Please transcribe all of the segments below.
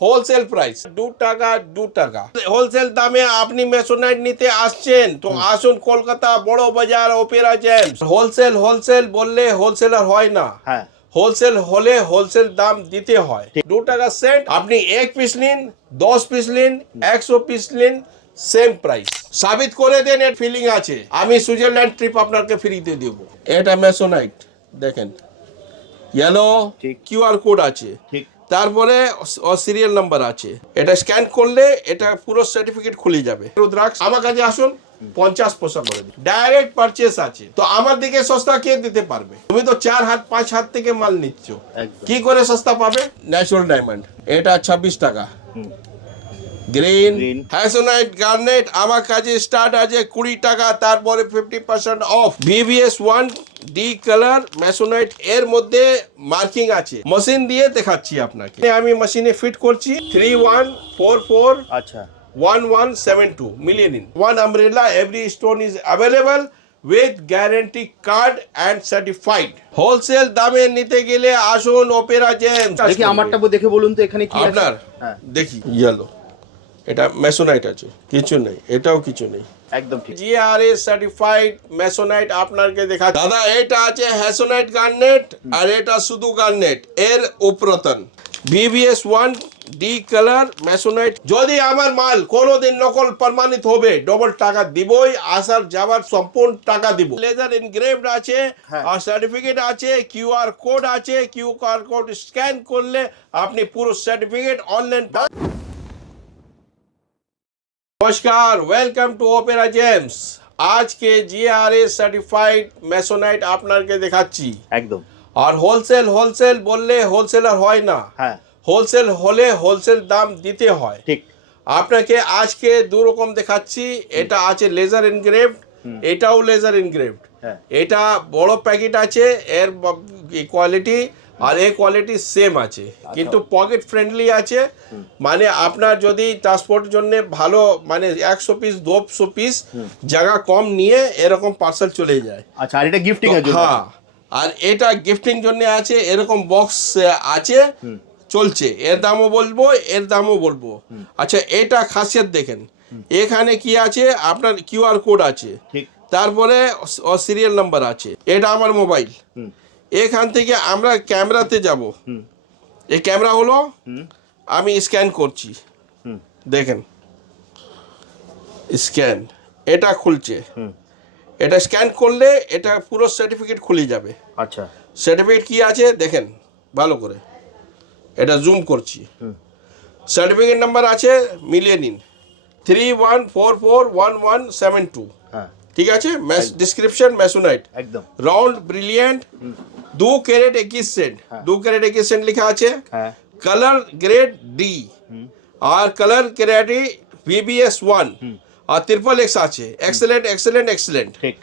Wholesale price 2 টাকা wholesale দামে আপনি মেসোনাইট নিতে আসছেন তো আসুন কলকাতা বড় বাজার ওপেরা জেমস। হোলসেল বললে হোলসেলার হয় না, হ্যাঁ হোলসেল হলে হোলসেল দাম দিতে হয়। 2 টাকা সেট, আপনি 1 পিস নিন, 10 পিস নিন, 100 পিস নিন, সেম প্রাইস। সাবিত করে দেন এর ফিলিং আছে। আমি সুইজারল্যান্ড ট্রিপ আপনাকে ফ্রিতে দেব। এটা মেসোনাইট দেখেন, ইয়েলো ঠিক। কিউআর কোড আছে, ঠিক। তারপরে সিরিয়াল নাম্বার আছে। এটা স্ক্যান করলে এটা পুরো সার্টিফিকেট খুলে যাবে। রুদ্রাক্ষ আমার কাছে আসুন, 50 পয়সা করে দিই। ডাইরেক্ট পারচেস আছে, তো আমার দিকে সস্তা কে দিতে পারবে? তুমি তো 4 হাত 5 হাত থেকে মাল নিচ্ছ, একদম। কি করে সস্তা পাবে? ন্যাচারাল ডায়মন্ড এটা 26 টাকা। Green Green। হ্যাসোনাইট গার্নেট আমার কাছে স্টার্ট আছে 20 টাকা, তারপরে 50% of. VVS 1 D colour Masonite, এর মধ্যে মার্কিং আছে। মেশিন দিয়ে দেখাচ্ছি আপনাকে, আমি মেশিনে ফিট করছি। 3144 আচ্ছা 1172 million in one umbrella. Every stone is available with guarantee card and certified. Wholesale দামে নিতে গেলে আসুন ওপেরা জেমস। দেখি আমারটা দেখে বলুন তো এখানে কি আছে। আপনার হ্যাঁ দেখি ইয়েলো, এটা মেসোনাইট আছে, কিছু নেই, এটাও কিছু নেই। একদম ঠিক। GRA সার্টিফাইড মেসোনাইট আপনাকে দেখা। দাদা এটা আছে হ্যাসোনাইট গার্নেট, আর এটা শুধু গার্নেট এর উপরতন। VVS 1 D colour moissanite. যদি আমার মাল কোনোদিন নকল প্রমাণিত হবে, ডবল টাকা দিবই, আসার যাবার সম্পূর্ণ টাকা দিব। লেজার এনগ্রেভড আছে, হ্যাঁ। আর সার্টিফিকেট আছে, কিউআর কোড আছে। কিউআর কোড স্ক্যান করলে আপনি পুরো সার্টিফিকেট অনলাইন। নমস্কার, ওয়েলকাম টু ওপেরা জেমস। আজকে GRA সার্টিফাইড মেসোনাইট আপনাকে দেখাচ্ছি একদম। আর হোলসেল বললে হোলসেলার হয় না, হ্যাঁ হোলসেল হলে হোলসেল দাম দিতে হয়। ঠিক। আপনাকে আজকে দু রকম দেখাচ্ছি। এটা আছে লেজার এনগ্রেভড, এটাও লেজার এনগ্রেভড। হ্যাঁ। এটা বড় প্যাকেট আছে, এর কোয়ালিটি আর এই কোয়ালিটি সেম আছে, কিন্তু পকেট ফ্রেন্ডলি আছে। মানে আপনার যদি ট্রান্সপোর্টের জন্য ভালো, মানে 100 পিস 200 পিস জায়গা কম নিয়ে এরকম পার্সেল চলে যায়। আচ্ছা, আর এটা গিফটিং এর জন্য। হ্যাঁ, আর এটা গিফটিং জন্য আছে, এরকম বক্স আছে, চলছে। এর দামও বলবো। আচ্ছা, এটা খাসিয়ত দেখেন, এখানে কি আছে, আপনার কিউআর কোড আছে, ঠিক। তারপরে সিরিয়াল নাম্বার আছে। এটা আমার মোবাইল, এখান থেকে আমরা ক্যামেরাতে যাব। এই ক্যামেরা হলো, আমি স্ক্যান করছি, দেখেন স্ক্যান, এটা খুলছে। এটা স্ক্যান করলে এটা পুরো সার্টিফিকেট খুলে যাবে। আচ্ছা সার্টিফিকেট কি আছে দেখেন ভালো করে, এটা জুম করছি। সার্টিফিকেট নাম্বার আছে, মিলিয়ে নিন, 31441172। হ্যাঁ ঠিক আছে। ডিসক্রিপশন মেসোনাইট একদম। Round brilliant 2 carat 21 cent, 2 carat 21 cent লিখা আছে। হ্যাঁ কালার গ্রেড ডি, আর কালার গ্রেডি VBS 1, আর XXX আছে। এক্সেলেন্ট। ঠিক।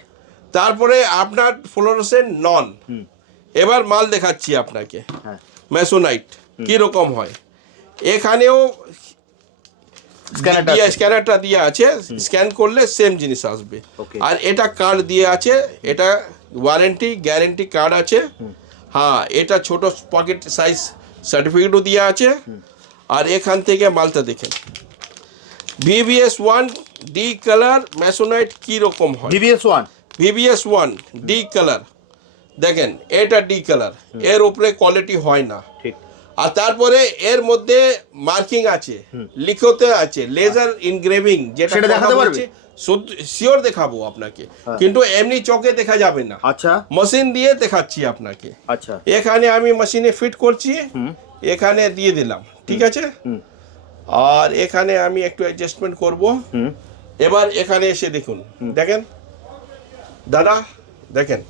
তারপরে আপনার ফ্লোরোসেন্ট নন। এবার মাল দেখাচ্ছি আপনাকে হ্যাঁ মেসোনাইট কি রকম হয়। এখানেও স্ক্যানারটা দিয়ে আছে, স্ক্যান করলে সেম জিনিস আসবে। Okay. আর এটা কার্ড দিয়ে আছে, এটা ওয়ারেন্টি গ্যারেন্টি কার্ড আছে। হ্যাঁ, এটা ছোট পকেট সাইজ সার্টিফিকেটও দিয়ে আছে। আর এখান থেকে মালটা দেখেন, VVS 1 ডি কালার মেসোনাইট কি রকম হয়। VVS 1 ডি কালার দেখেন, এটা ডি কালার, এর উপরে কোয়ালিটি হয় না। ঠিক। আর তারপরে এর মধ্যে মার্কিং আছে, লিখতে আছে লেজার ইনগ্রেভিং, যেটা সেটা দেখাতে পারবে? শিওর দেখাবো আপনাকে, কিন্তু এমনি চোখে দেখা যাবে না। আচ্ছা মেশিন দিয়ে দেখাচ্ছি আপনাকে। আচ্ছা এখানে আমি মেশিনে ফিট করছি, এখানে দিয়ে দিলাম, ঠিক আছে। আর এখানে আমি একটু অ্যাডজাস্টমেন্ট করব। এবার এখানে এসে দেখুন, দেখেন দাদা, দেখেন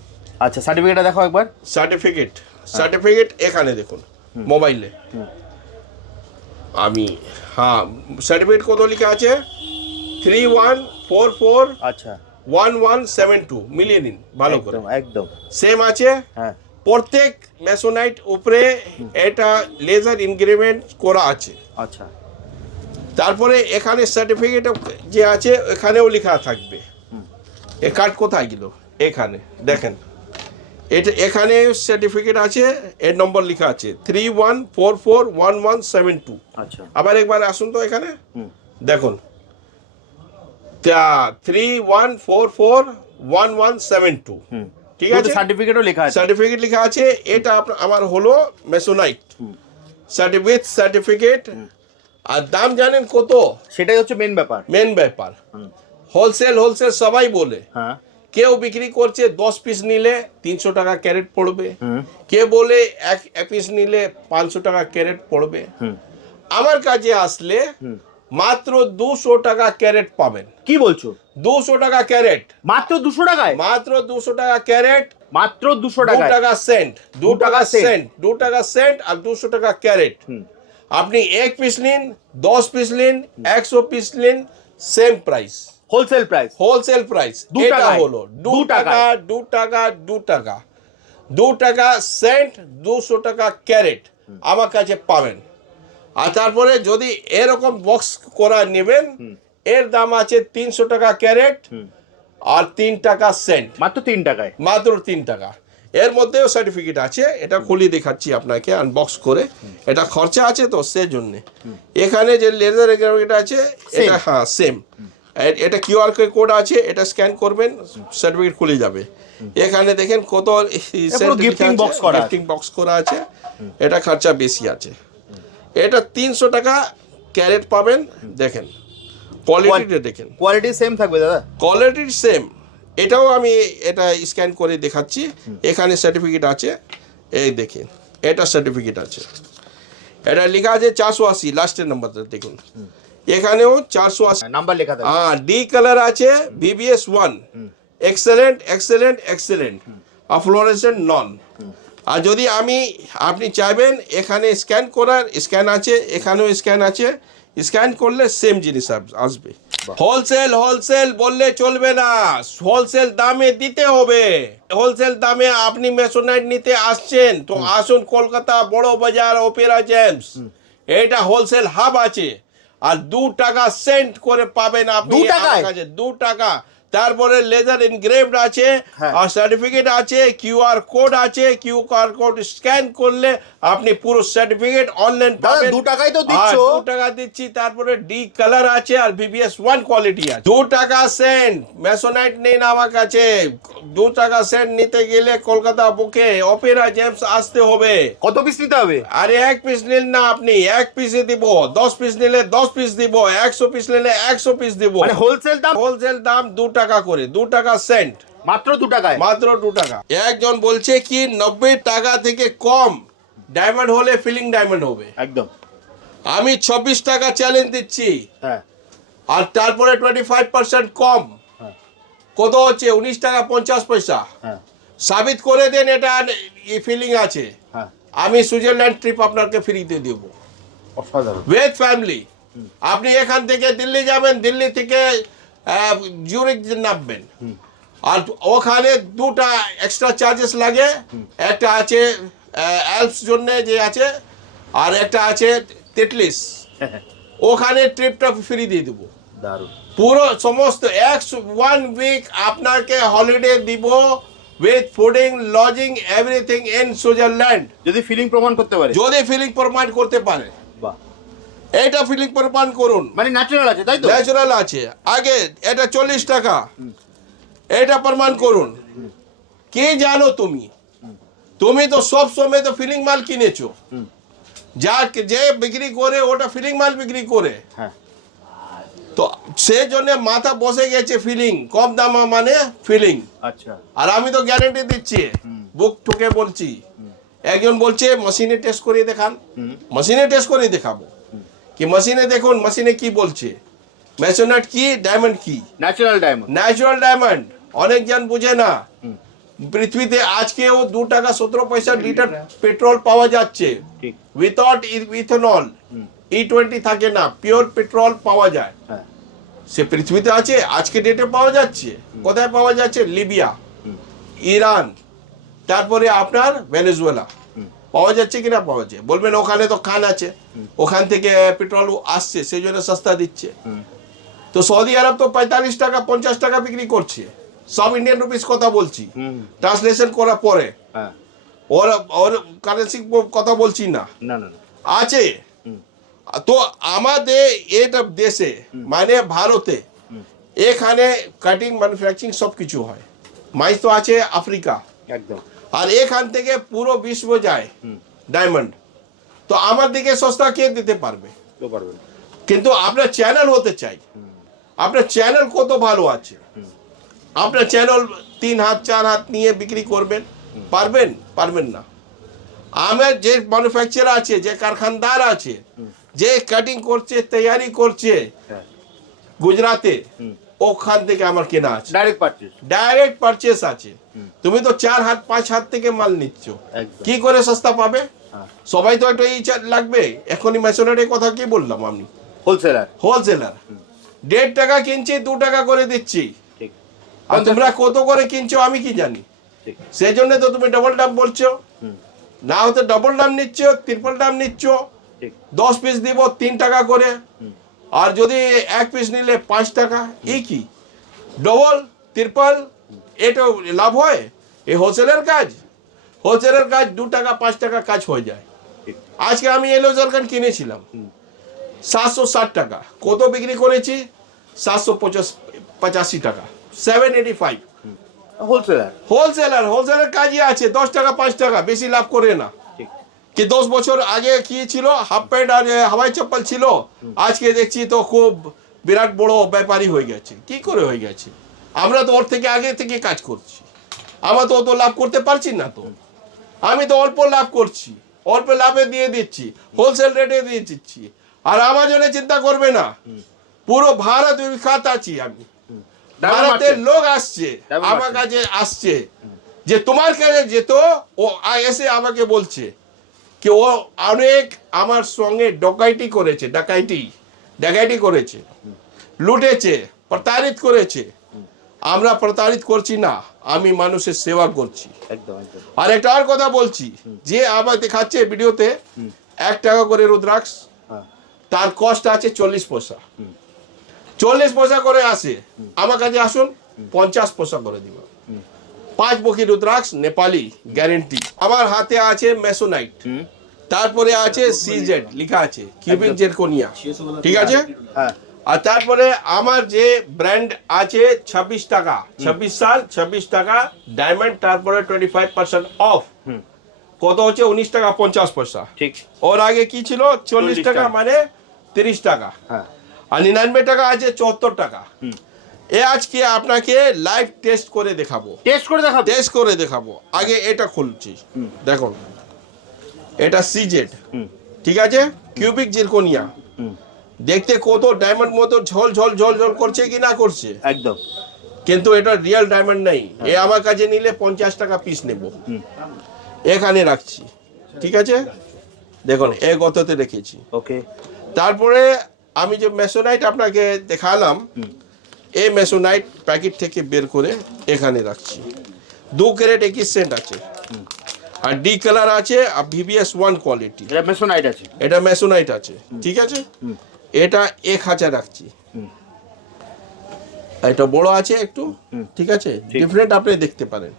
আচ্ছা, সার্টিফিকেটটা দেখো একবার। সার্টিফিকেট এখানে দেখুন মোবাইলে। আমি হ্যাঁ, সার্টিফিকেট কত লেখা আছে, 3144 আচ্ছা 1172 মিলিয়ে নিন ভালো করে। একদম সেম আছে। হ্যাঁ প্রত্যেক মেসোনাইট উপরে এটা লেজার ইনগ্রেভেন্ট করা আছে। আচ্ছা তারপরে এখানে সার্টিফিকেট যে আছে এখানেও লেখা থাকবে। এ কার্ড কোথায় গেল, এখানে দেখেন, এটা এখানে সার্টিফিকেট আছে, এর নম্বর লেখা আছে 31441172। আচ্ছা আবার একবার আসুন তো এখানে দেখুন 31441172। ঠিক আছে, সার্টিফিকেটও লেখা আছে। সার্টিফিকেট লেখা আছে। এটা আমার হলো মেসোনাইট সার্টিফিকেট। আর দাম জানেন কত? সেটাই হচ্ছে মেন ব্যাপার। মেন ব্যাপার হোলসেল সবাই বলে। হ্যাঁ কেউ বিক্রি করছে 10 পিস নিলে 300 টাকা ক্যারেট পড়বে, কে বলে এক পিস নিলে 500 টাকা ক্যারেট পড়বে। আমার কাছে আসলে মাত্র 200 টাকা ক্যারেট পাবেন। কি বলছো? 200 টাকা ক্যারেট, মাত্র 200 টাকায়? মাত্র 200 টাকা ক্যারেট, মাত্র 200 2 টাকায়? টাকা সেন্ট, 2 টাকা সেন্ট। সেন্ট, 2 টাকা সেন্ট আর 200 টাকা ক্যারেট। আপনি 1 পিস নিন, 10 পিস নিন, 100 পিস নিন, same price, wholesale price. Wholesale price. 2 এটা টাকায়? হলো 2 2 টাকা, টাকায়? 2 টাকা, 2 টাকা, 2 টাকা সেন্ট, 200 টাকা ক্যারেট আমার কাছে পাবেন। আর তারপরে যদি এরকম বক্স করা নেবেন, এর দাম আছে 300 টাকা ক্যারেট আর 3 টাকা সেন্ট, মাত্র 3 টাকায়? মাত্র 3 টাকা। এর মধ্যেও সার্টিফিকেট আছে, এটা খুলে দেখাচ্ছি আপনাকে আনবক্স করে। এটা খরচা আছে তো সেই জন্যে। এখানে যে লেজার এগ্রামেন্ট আছে এটা হ্যাঁ সেম। এটা কিউআর কোড আছে, এটা স্ক্যান করবেন, সার্টিফিকেট খুলে যাবে। এখানে দেখেন কত গিফটিং বক্স করা আছে। গিফটিং বক্স করা আছে। এটা খরচা বেশি আছে। এটা 300 টাকা ক্যারেট পাবেন। দেখেন কোয়ালিটিটা দেখেন, কোয়ালিটি সেম থাকবে দাদা? Quality same. এটাও আমি এটা স্ক্যান করে দেখাচ্ছি। এখানে সার্টিফিকেট আছে, এই দেখেন এটা সার্টিফিকেট আছে। এটা লেখা আছে 480, লাস্টের নাম্বারটা দেখুন। এখানেও 480 নাম্বার লেখা থাকে। হ্যাঁ, ডি কালার আছে, VBS 1, এক্সেলেন্ট এক্সেলেন্ট এক্সেলেন্ট, আর ফ্লোরেসেন্ট নন। আর যদি আপনি চাইবেন এখানে স্ক্যান করার, স্ক্যান আছে, এখানেও স্ক্যান আছে। স্ক্যান করলে সেম জিনিস আসবে। হোলসেল বললে চলবে না, হোলসেল দামে দিতে হবে। হোলসেল দামে আপনি মেসোনাইট নিতে আসছেন তো আসুন কলকাতা বড় বাজার ওপেরা জেমস, এটা হোলসেল হাব আছে। আর 2 টাকা সেন্ট করে পাবেন আপনি 2 টাকায়? আমার কাছে 2 টাকা। তারপরে লেজার ইনগ্রেভড আছে, আর সার্টিফিকেট আছে, কিউআর কোড আছে। কিউআর কোড স্ক্যান করলে আপনি পুরো সার্টিফিকেট অনলাইন পাবেন। 2 টাকাই তো দিচ্ছ। 2 টাকা দিচ্ছি। তারপরে ডি কালার আছে আর VBS 1 কোয়ালিটি আছে। 2 টাকা সেন্ট মেসোনাইট নেই না আমার কাছে। 2 টাকা সেন্ট নিতে গেলে কলকাতা বুকে অপেরা জেমস আসতে হবে। কত পিস নিতে হবে? আরে 1 পিস নিন না আপনি, 1 পিসে দিব। 10 পিস নিলে 10 পিস দিব। 100 পিস নিলে 100 পিস দিব। মানে হোলসেল দাম? হোলসেল দাম 2 টাকা করে, 2 টাকা সেন্ট, মাত্র 2 টাকায়? মাত্র 2 টাকা। একজন বলছে কি 90 টাকা থেকে কম ডায়মন্ড হলে ফিলিং ডায়মন্ড হবে। একদম। আমি 26 টাকা চ্যালেঞ্জ দিচ্ছি। হ্যাঁ। আর তারপরে 25% কম, কত হচ্ছে 19 টাকা 50 পয়সা। হ্যাঁ। সাবিত করে দেন এটা ফিলিং আছে। হ্যাঁ। আমি সুইজারল্যান্ড ট্রিপ আপনাকে ফ্রিতে দেব অসাধারণ। With family. আপনি এখান থেকে দিল্লি যাবেন, দিল্লি থেকে জিউরিক নামবেন। আর ওখানে 2টা এক্সট্রা চার্জেস লাগে। একটা আছে অ্যালপস জন্য যে আছে, আর একটা আছে তেতলিস। ওখানে ট্রিপটা ফ্রি দিয়ে দেবো। দারুণ। পুরো সমস্ত 1 উইক আপনাকে হলিডে দিব with fooding, lodging, everything in Switzerland. যদি ফিলিং প্রমাণ করতে পারে? যদি ফিলিং প্রমাণ করতে পারে। বাহ। এইটা ফিলিং প্রমাণ করুন। মানে ন্যাচারাল আছে তাই তো? ন্যাচারাল আছে। আগে এটা 40 টাকা, এটা প্রমাণ করুন। কে জানো তুমি তো সব সময় তো ফিলিং মাল কিনেছো। যে বিক্রি করে ওটা ফিলিং মাল বিক্রি করে। হ্যাঁ। তো সেই জন্য মাথা বসে গেছে ফিলিং কম দাম মানে ফিলিং। আচ্ছা। আর আমি তো গ্যারান্টি দিচ্ছি, বুক ঠুকে বলছি। একজন বলছে মেশিনে টেস্ট করে দেখান, মেশিনে টেস্ট করে দেখাবো। কি মেশিনে দেখুন, মেশিনে কি বলছে, মেসোনাইট কি, ডায়মন্ড কি। Natural diamond. ন্যাচারাল ডায়মন্ড অনেকজন বুঝে না। পৃথিবীতে আজকেও 2 টাকা 17 পয়সা লিটার পেট্রোল পাওয়া যাচ্ছে ঠিক। Without ethanol. E20 থাকে না, পিওর পেট্রোল পাওয়া যায়। হ্যাঁ। সে পৃথিবীতে আছে, আজকে ডেটে পাওয়া যাচ্ছে। কোথায় পাওয়া যাচ্ছে? লিবিয়া, ইরান, তারপরে আপনার ভেনেজুয়েলা পাওয়া যাচ্ছে কিনা পাওয়া যাচ্ছে। বলবেন ওখানে তো খান আছে, ওখান থেকে পেট্রোল আসছে সেই জন্য সস্তা দিচ্ছে। তো সৌদি আরব তো 45 টাকা 50 টাকা বিক্রি করছে। সব ইন্ডিয়ান রুপিস কথা বলছি, হুম ট্রান্সলেশন করার পরে। হ্যাঁ ওর ওর কারেন্সি কথা বলছি না, না না না আছে। হুম তো আমাদের এটা দেশে মানে ভারতে এখানে কাটিং ম্যানুফ্যাকচারিং সব কিছু হয়। মাইস তো আছে আফ্রিকা, একদম আর এখান থেকে পুরো বিশ্ব যায় হুম ডায়মন্ড। তো আমার দিকে সস্তা কে দিতে পারবে? তো পারবেন কিন্তু আপনার চ্যানেল হতে চাই। আপনার চ্যানেল কত ভালো আছে, আপনার চ্যানেল 3 হাত 4 হাত নিয়ে বিক্রি করবেন, পারবেন? পারবেন না। আমার যে ম্যানুফ্যাকচারার আছে, যে কারখানদার আছে, যে কাটিং করছে, তৈরি করছে হ্যাঁ গুজরাতে, হুম ওখান থেকে আমার কেনা আছে, ডাইরেক্ট পারচেজ ডাইরেক্ট পারচেস আছে। তুমি তো 4 হাত 5 হাত থেকে মাল নিচ্ছ, একদম কি করে সস্তা পাবে? হ্যাঁ সবাই তো একটা লাগবে। এখনই মেশিনারির কথা কি বললাম আমি, হোলসেলার হোলসেলার 1.5 টাকা কিনছি, 2 টাকা করে দিচ্ছি। ঠিক আর তোমরা কত করে কিনছো আমি কি জানি? ঠিক সেই জন্য তো তুমি ডবল দাম বলছো, হুম না হয়তো ডবল দাম নিচ্ছ, ট্রিপল দাম নিচ্ছ। ঠিক 10 পিস দিব 3 টাকা করে, আর যদি 1 পিস নিলে 5 টাকা। এই কি ডবল ট্রিপল? এটা লাভ হয়? এই হোলসেলের কাজ, হোলসেলের কাজ 2 টাকা 5 টাকা কাজ হয়ে যায়। ঠিক আজকে আমি এলো জারখান কিনেছিলাম 760 টাকা, কত বিক্রি করেছি? 785 টাকা, 785। হোলসেলার হোলসেলার, হোলসেলের কাজই আছে 10 টাকা 5 টাকা, বেশি লাভ করে না। ঠিক কি 10 বছর আগে কি ছিল, হাফ প্যান্ট আর হাওয়াই চপ্পল ছিল, আজকে দেখছি তো খুব বিরাট বড় ব্যাপারী হয়ে গেছে। কি করে হয়ে গেছে? আমরা তো ওর থেকে আগে থেকে কাজ করছি, আমরা তো অত লাভ করতে পারছি না। তো আমি তো অল্প লাভ করছি, অল্প লাভে দিয়ে দিচ্ছি, হোলসেল রেটে দিয়ে দিচ্ছি। আর আমার জন্য চিন্তা করবে না, পুরো ভারত বিখ্যাত আছি আমি। ভারতের লোক আসছে আমার কাছে, আসছে যে তোমার কাছে যেত, ও এসে আমাকে বলছে কি ও অনেক আমার সঙ্গে ডকাইতি করেছে, ডাকাইতি করেছে, লুটেছে, প্রতারিত করেছে। আমরা প্রতারিত করছি না, আমি মানুষের সেবা করছি। একদম একদম আর একটা আর কথা বলছি, যে আবার দেখাচ্ছে ভিডিওতে 1 টাকা করে রুদ্রাক্ষ, হ্যাঁ তার কস্ট আছে 40 পয়সা। 40 পয়সা করে আসে, আমার কাছে আসুন 50 পয়সা করে দিব। 5 বকি রুদ্রাক্ষ নেপালি গ্যারেন্টি। আমার হাতে আছে মেসোনাইট, তারপরে আছে সিজেড লেখা আছে, কিউবিক জিরকোনিয়া, ঠিক আছে। হ্যাঁ আর তারপরে আমার যে ব্র্যান্ড আছে 26 টাকা, 26 সাল 26 টাকা ডায়মন্ড, তারপরে 25% অফ, কত হচ্ছে 19 টাকা 50 পয়সা। ঠিক ওর আগে কি ছিল 40 টাকা, মানে 30 টাকা। হ্যাঁ আর 99 টাকা আছে 74 টাকা। এ আজকে আপনাকে লাইভ টেস্ট করে দেখাবো, টেস্ট করে দেখাবো টেস্ট করে দেখাবো। আগে এটা খুলছি, দেখুন এটা সিজেড, ঠিক আছে, কিউবিক জিরকোনিয়া। দেখতে কত ডায়মন্ড মতো ঝল ঝল ঝল ঝল করছে কি না করছে, একদম কিন্তু এটা রিয়েল ডায়মন্ড নেই। এ আমার কাছে নিলে 50 টাকা পিস নেব, এখানে রাখছি, ঠিক আছে। দেখুন এ গততে রেখেছি। ওকে তারপরে আমি যে মেসোনাইট আপনাকে দেখালাম, এই মেসোনাইট প্যাকেট থেকে বের করে এখানে রাখছি। 2 ক্যারেট 21 সেন্ট আছে, আর ডি কালার আছে, আর VVS 1 কোয়ালিটি। এটা মেসোনাইট আছে, এটা মেসোনাইট আছে, ঠিক আছে। এটা 1000 রাখছি। এটা বড় আছে একটু, ঠিক আছে, ডিফারেন্ট আপনি দেখতে পারেন।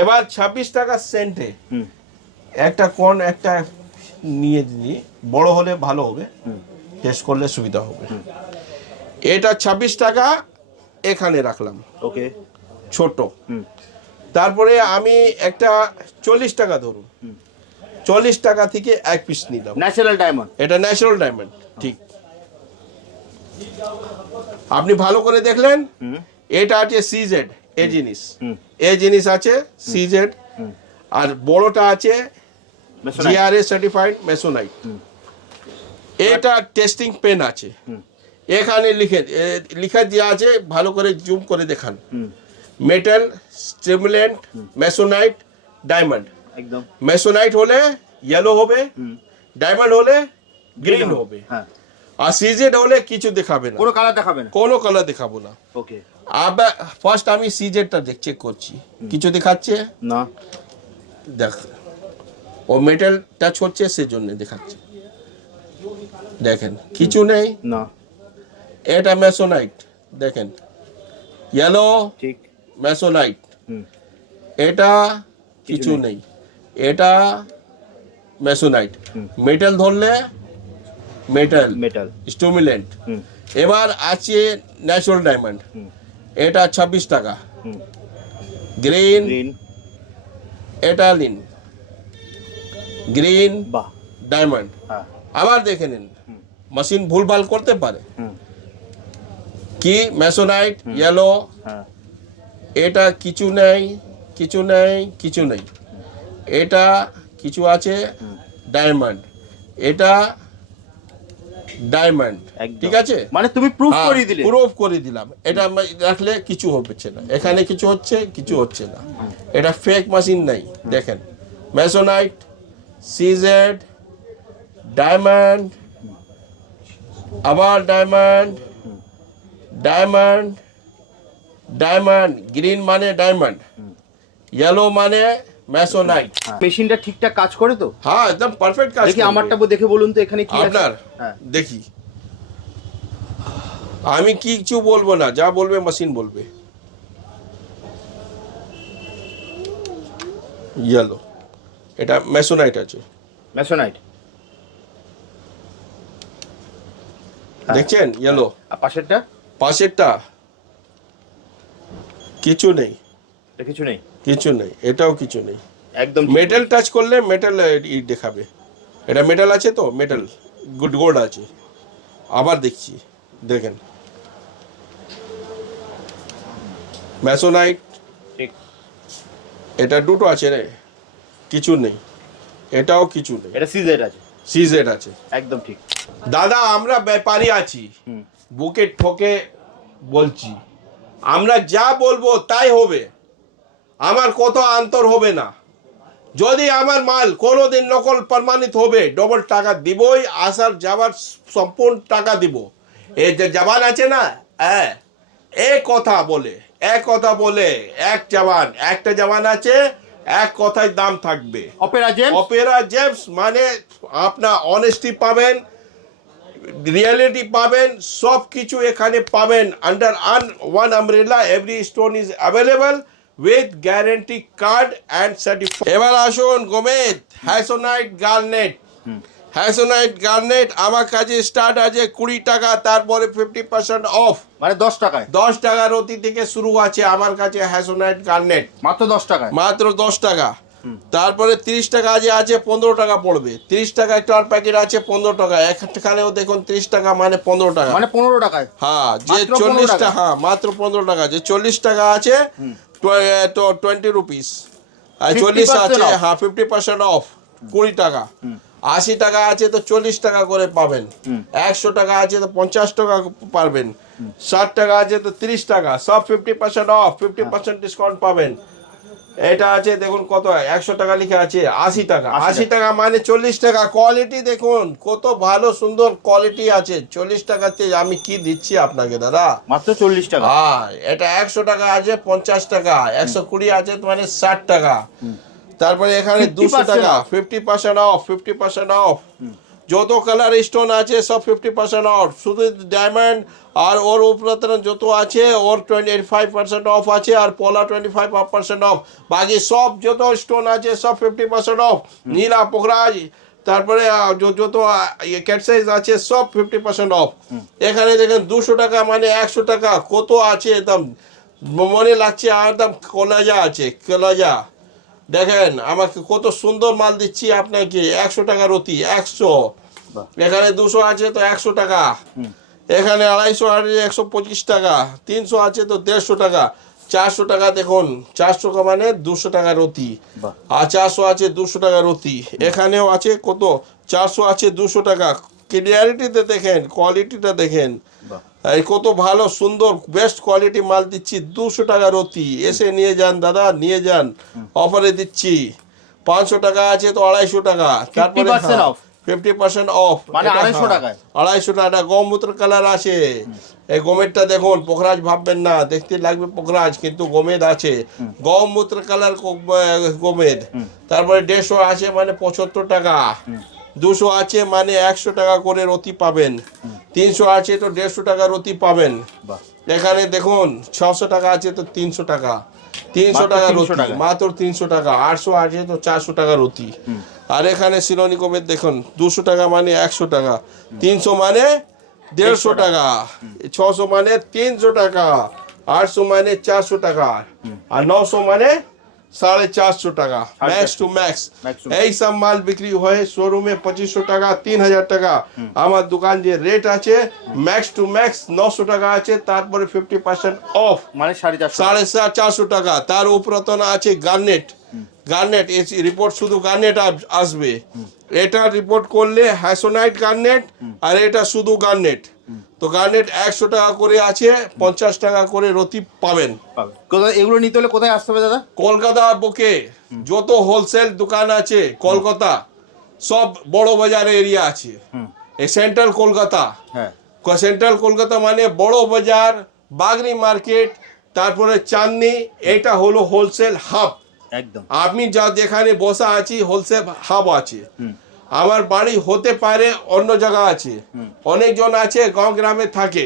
এবার 26 টাকা সেন্টে একটা কোন একটা নিয়ে দিই, বড় হলে ভালো হবে, টেস্ট করলে সুবিধা হবে। এটা 26 টাকা এখানে রাখলাম, ওকে ছোট। তারপরে আমি একটা 40 টাকা ধরুন, 40 টাকা থেকে 1 পিস নিলাম, ন্যাচারাল ডায়মন্ড। এটা ন্যাচারাল ডায়মন্ড, ঠিক। আপনি ভালো করে দেখলেন, এটা আছে সিজেড, এই জিনিস আছে সিজেড, আর বড়টা আছে GRA সার্টিফাইড মেসোনাইট। এটা টেস্টিং পেন আছে, এখানে লিখে দেওয়া আছে, ভালো করে জুম করে দেখান, মেটাল স্টিমুলেন্ট মেসোনাইট ডায়মন্ড। একদম মেসোনাইট হলে ইয়েলো হবে, ডায়মন্ড হলে গ্রিন হবে, হ্যাঁ। আর সিজেড হলে কিছু দেখাবে না, কোনো কালার দেখাবে না, কোনো কালার দেখাবো না। ওকে আবার ফার্স্ট আমি সিজেডটা চেক করছি, কিছু দেখাচ্ছে না, দেখ ও মেটাল টাচ হচ্ছে সেজন্য দেখাচ্ছে, দেখেন কিছু নেই না। এটা মেসোনাইট, দেখেন ইয়েলো ঠিক ম্যাসোনাইট, হুম। এটা কিছু নেই, এটা ম্যাসোনাইট। মেটাল ধরলে মেটাল, মেটাল। স্টিমুলেন্ট। হুম। এবার আছে ন্যাচারাল ডায়মন্ড, এটা 26 টাকা। হুম। Green, green. এটা লিন, গ্রিন বাহ। ডায়মন্ড। হ্যাঁ। আবার দেখে নিন, মেশিন ভুলভাল করতে পারে। হুম। কি ম্যাসোনাইট, ইয়েলো, হ্যাঁ। এটা কিছু নেই, কিছু নেই, কিছু নেই। এটা কিছু আছে, ডায়মন্ড, এটা ডায়মন্ড। একদম। ঠিক আছে, মানে তুমি প্রুফ করে দিলে। প্রুফ করে দিলাম। এটা আমি রাখলে কিছু হচ্ছে না, এখানে কিছু হচ্ছে, কিছু হচ্ছে না। এটা ফেক মেশিন নাই। দেখেন, ম্যাসোনাইট, সিজেড, ডায়মন্ড, আবার ডায়মন্ড, ডায়মন্ড, ডায়মন্ড। গ্রিন মানে ডায়মন্ড, ইয়েলো মানে ম্যাসোনাইট। মেশিনটা ঠিকঠাক কাজ করে তো? হ্যাঁ, একদম পারফেক্ট কাজ দেখি করবে। আমারটা দেখে বলুন তো এখানে কি আছে। আপনার হ্যাঁ। দেখি, আমি কিছু বলবো না, যা বলবে মেশিন বলবে। ইয়েলো, এটা ম্যাসোনাইট আছে, ম্যাসোনাইট। দেখছেন ইয়েলো। আর পাশেরটা? পাশেরটা কিছু নেই, এটা কিছু নেই। কিছু নেই, এটাও কিছু নেই। একদম মেটাল টাচ করলে মেটাল দেখাবে। এটা মেটাল আছে তো, মেটাল গোল্ড আছে। আবার দেখছি, দেখেন ম্যাসোনাইট, ঠিক। এটা দুটো আছে রে, কিছু নেই, এটাও কিছু নেই। এটা সিজেড আছে। সিজেড আছে। একদম ঠিক। দাদা, আমরা ব্যাপারী আছি, বুকে ঠকে বলছি, আমরা যা বলবো তাই হবে, আমার কত অন্তর হবে না। যদি আমার মাল কোনোদিন নকল প্রমাণিত হবে, ডবল টাকা দিবই, আসার যাবার সম্পূর্ণ টাকা দিব। এই যে জবান আছে না, হ্যাঁ, এক কথা বলে, এক কথা বলে, এক জবান, একটা জবান আছে, এক কথায় দাম থাকবে। Opera James. অপেরা জেমস মানে আপনার অনেস্টি পাবেন, রিয়েলিটি পাবেন, সব কিছু এখানে পাবেন। Under one umbrella every stone is available with guarantee card and certificate. এবার আসুন গোমেদ হ্যাসোনাইট গার্নেট। হ্যাসোনাইট গার্নেট আমার কাছে স্টার্ট আছে 20 টাকা, তারপরে 50% অফ। মানে 10 টাকায়? 10 টাকা রতি থেকে শুরু আছে আমার কাছে হ্যাসোনাইট গার্নেট, মাত্র 10 টাকায়? মাত্র 10 টাকা। তারপরে 30 টাকা যে আছে 15 টাকা পড়বে। 30 টাকা একটা প্যাকেট আছে 15 টাকা। একখানেও দেখুন 30 টাকা মানে 15 টাকা। মানে 15 টাকায়? হ্যাঁ, যে মাত্র 40 15 টাকা, হ্যাঁ মাত্র 15 টাকা। যে 40 টাকা আছে তো 20 রুপিস, আর 40 আছে, হ্যাঁ 50% অফ 20 টাকা। 80 টাকা আছে তো 40 টাকা করে পাবেন। 100 টাকা আছে তো 50 টাকা পাবেন। 60 টাকা আছে তো 30 টাকা, সব 50% অফ, 50% ডিসকাউন্ট পাবেন। এটা আছে দেখুন কত, 100 টাকা লিখে আছে 80 টাকা। 80 টাকা মানে 40 টাকা। কোয়ালিটি দেখুন কত ভালো সুন্দর কোয়ালিটি আছে। 40 টাকাতে আমি কি দিচ্ছি আপনাকে দাদা? মাত্র 40 টাকা? হ্যাঁ, এটা 100 টাকা আছে 50 টাকা, 120 আছে মানে 60 টাকা। তারপরে এখানে 200 টাকা, 50% অফ, 50% অফ। যত কালার স্টোন আছে সব 50% অফ। শুধু ডায়মন্ড আর ওর উপরে যত আছে ওর 25% অফ আছে, আর পলা 25% অফ। বাকি সব যত স্টোন আছে সব 50% অফ। নীলা, পোখরাজ, তারপরে যত ক্যাটসাইজ আছে সব 50% অফ। এখানে দেখেন 200 টাকা মানে 100 টাকা, কত আছে একদম মনে লাগছে একদম কলাজা আছে, কলাজা। দেখেন আমাকে কত সুন্দর মাল দিচ্ছি আপনাকে, 100 টাকা রতি, 100। এখানে 200 আছে তো 100 টাকা, এখানে 250 আছে 125 টাকা, 300 আছে তো 150 টাকা, 400 টাকা। দেখুন 400 টাকা মানে 200 টাকা রতি, আর 400 আছে 200 টাকা রতি। এখানেও আছে কত, 400 আছে 200 টাকা। ক্লিয়ারিটিতে দেখেন, কোয়ালিটিটা দেখেন, এই কত ভালো সুন্দর বেস্ট কোয়ালিটি মাল দিচ্ছি 200 টাকা রতি। এসে নিয়ে যান দাদা, নিয়ে যান, অফারে দিচ্ছি। 500 টাকা আছে তো 250 টাকা, তারপরে 50% অফ মানে 250 টাকায়। 250 টাকা। গমমূত্র কালার আছে, এই গমেরটা দেখুন, পোখরাজ ভাববেন না, দেখতে লাগবে পোখরাজ কিন্তু গমেদ আছে, গমমূত্র কালার গমেদ। তারপরে 150 আছে মানে 75 টাকা, 200 আছে মানে 100 টাকা করে রতি পাবেন, 300 আছে তো 150 টাকা রতি পাবেন। এখানে দেখুন 600 টাকা আছে তো 300 টাকা। 300 মাত্র টাকা 300 রতি, টাকায়। মাত্র 300 টাকা। 800 আছে তো 400 টাকা রতি। আর এখানে সিলোনিকমের দেখুন 200 টাকা মানে 100 টাকা, 300 মানে 150 টাকা, 600 মানে 300 টাকা, 800 মানে 400 টাকা, আর 900 মানে 450 টাকা। Max to max Max to এই সব মাল বিক্রি হয় শোরুমে 2500 টাকা, 3000 টাকা। আমার দোকান যে রেট আছে ম্যাক্স টু ম্যাক্স 900 টাকা আছে, তারপরে 50% অফ মানে 450 450 টাকা। তার উপরতন আছে গার্নেট। গার্নেট রিপোর্ট শুধু গার্নেট আসবে। এটা রিপোর্ট করলে হ্যাসোনাইট গার্নেট, আর এটা শুধু গার্নেট। তো গার্নেট 100 টাকা করে আছে, 50 টাকা করে রতি পাবেন। পাবে। কোথায় এগুলো নিতে হলে কোথায় আসতে হবে দাদা? কলকাতা বুকে যত হোলসেল দোকান আছে কলকাতা, সব বড় বাজার এরিয়া আছে। এই সেন্ট্রাল কলকাতা, হ্যাঁ সেন্ট্রাল কলকাতা মানে বড় বাজার, বাগরি মার্কেট, তারপরে চাঁদনি, এটা হলো হোলসেল হাব। একদম। আমি যা যেখানে বসা আছি হোলসেল হাব আছে। আমার বাড়ি হতে পারে অন্য জায়গা আছে, অনেকজন আছে গাঁও গ্রামে থাকে,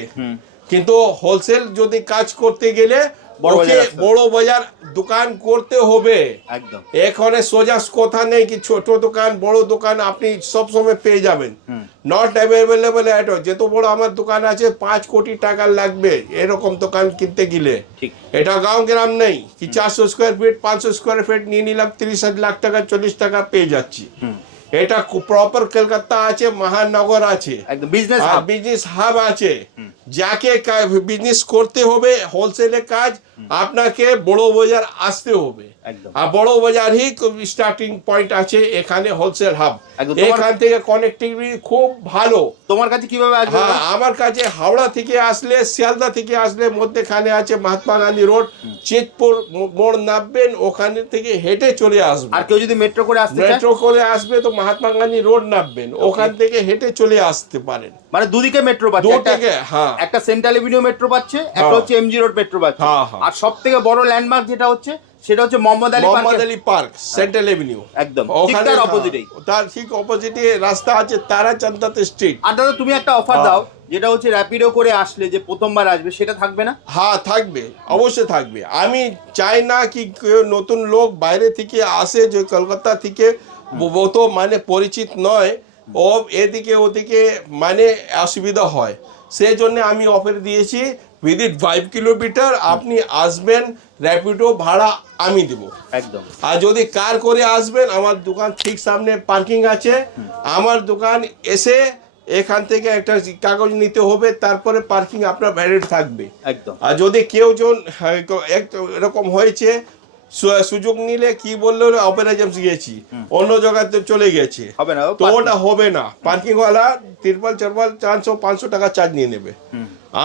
কিন্তু হোলসেল যদি কাজ করতে গেলে বড় বাজার ওকে আসতে হবে। বড় বাজার দোকান করতে হবে। একদম। এখানে সোজা কথা নেই কি ছোট দোকান বড় দোকান আপনি সব সময় পেয়ে যাবেন। নট অ্যাভেলেবল এট যেত বড় আমার দোকান আছে 5 কোটি টাকা লাগবে এরকম দোকান কিনতে গেলে। ঠিক। এটা গাঁও গ্রাম নেই কি 400 স্কোয়ার ফিট 500 স্কোয়ার ফিট নিয়ে নিলাম 30 লাখ টাকা 40 টাকা পেয়ে যাচ্ছি। এটা প্রপার কলকাতা আছে, মহানগর আছে, একদম বিজনেস আর বিজনেস হাব আছে। যাকে বিজনেস করতে হবে হোলসেলে কাজ, আপনাকে বড় বাজার আসতে হবে। একদম। আর বড় বাজার হি স্টার্টিং পয়েন্ট আছে এখানে হোলসেল হাব। একদম। তোমার- এখান থেকে কানেক্টিভিটি খুব ভালো। তোমার কাছে কিভাবে আসবে হ্যাঁ, দাদা? আমার কাছে হাওড়া থেকে আসলে, শিয়ালদা থেকে আসলে মধ্যখানে আছে মহাত্মা গান্ধী রোড, চিতপুর মোড় নামবেন, ওখানে থেকে হেঁটে চলে আসবে। আর কেউ যদি মেট্রো করে আসতে চায়? মেট্রো করে আসবে তো মহাত্মা গান্ধী রোড নামবেন, ওখান থেকে হেঁটে চলে আসতে পারেন। মানে দুদিকে মেট্রো পাচ্ছে, দু একটা- থেকে, হ্যাঁ। একটা সেন্ট্রাল এভিনিউ মেট্রো পাচ্ছে, একটা হ্যাঁ। হচ্ছে এমজি রোড মেট্রো পাচ্ছে। হ্যাঁ, হ্যাঁ। আর সব থেকে বড় ল্যান্ডমার্ক যেটা হচ্ছে সেটা হচ্ছে Mohammad Ali Mohammad park. Ali park, central Avenue. একদম, ঠিক ওখানে, তার হ্যাঁ, opposite-এই। তার ঠিক অপোজিটে রাস্তা আছে তারাচাঁদাত স্ট্রিট। আর দাদা তুমি একটা অফার হ্যাঁ। দাও, যেটা হচ্ছে র্যাপিডো করে আসলে যে প্রথমবার আসবে সেটা থাকবে না? হ্যাঁ থাকবে, অবশ্যই থাকবে। আমি চাই না কি কেউ নতুন লোক বাইরে থেকে আসে যে কলকাতা থেকে ও তো মানে পরিচিত নয়, ও এদিকে ওদিকে মানে অসুবিধা হয়। সেই জন্য আমি অফার দিয়েছি উইদিন 5 কিলোমিটার আপনি আসবেন, র্যাপিডো ভাড়া আমি দেবো। একদম। আর যদি কার করে আসবেন আমার দোকান ঠিক সামনে পার্কিং আছে। আমার দোকান এসে এখান থেকে একটা কাগজ নিতে হবে, তারপরে পার্কিং আপনার ভ্যালিড থাকবে। একদম। আর যদি কেউ জন এরকম হয়েছে সুযোগ নিলে কি বললো অপারেশন গিয়েছি অন্য জায়গাতে চলে গেছে, হবে না, তো ওটা হবে না। পার্কিং ওয়ালা 300-400-500 টাকা চার্জ নিয়ে নেবে।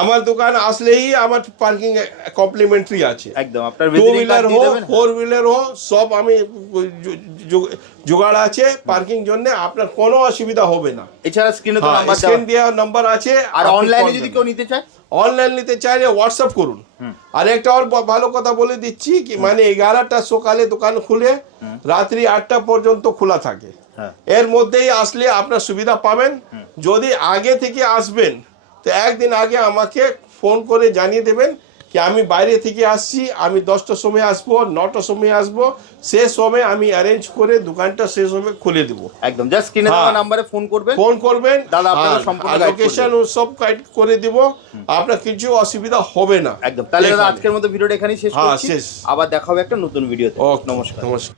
আমার দোকান আসলেই আমার পার্কিং কমপ্লিমেন্টারি আছে। একদম। আপনার টু ভিজিটিং হুইলার কার্ড দিয়ে হোক দেবেন। 4 হুইলার হোক সব আমি জোগাড় আছে পার্কিং জন্য, আপনার কোনো অসুবিধা হবে না। এছাড়া স্ক্রিনে তো নাম্বার দেওয়া। স্ক্রিন দেওয়া নাম্বার আছে। আর আপনি অনলাইনে call যদি করবেন। কেউ নিতে চায়? অনলাইন নিতে চাইলে হোয়াটসঅ্যাপ করুন। আর একটা আর ভালো কথা বলে দিচ্ছি কি মানে 11টা সকালে দোকান খুলে রাত্রি 8টা পর্যন্ত খোলা থাকে। হ্যাঁ। এর মধ্যেই আসলে আপনার সুবিধা পাবেন। যদি আগে থেকে আসবেন তো একদিন আগে আমাকে ফোন করে জানিয়ে দেবেন কি আমি বাইরে থেকে আসছি, আমি 10টার সময় আসবো, 9টার সময় আসবো, সে সময় আমি অ্যারেঞ্জ করে দোকানটা সে সময় খুলে দেবো। একদম, জাস্ট স্ক্রিনে দেওয়া হ্যাঁ। নাম্বারে ফোন করবেন। ফোন করবেন, দাদা আপনাকে সম্পূর্ণ guide করে লোকেশন সব গাইড করে দিব, আপনার কিছু অসুবিধা হবে না। একদম। তাহলে দাদা এখানে। আজকের মতো ভিডিওটা এখানেই শেষ হ্যাঁ, করছি। শেষ। আবার দেখা হবে একটা নতুন ভিডিওতে। ওকে, নমস্কার। নমস্কার।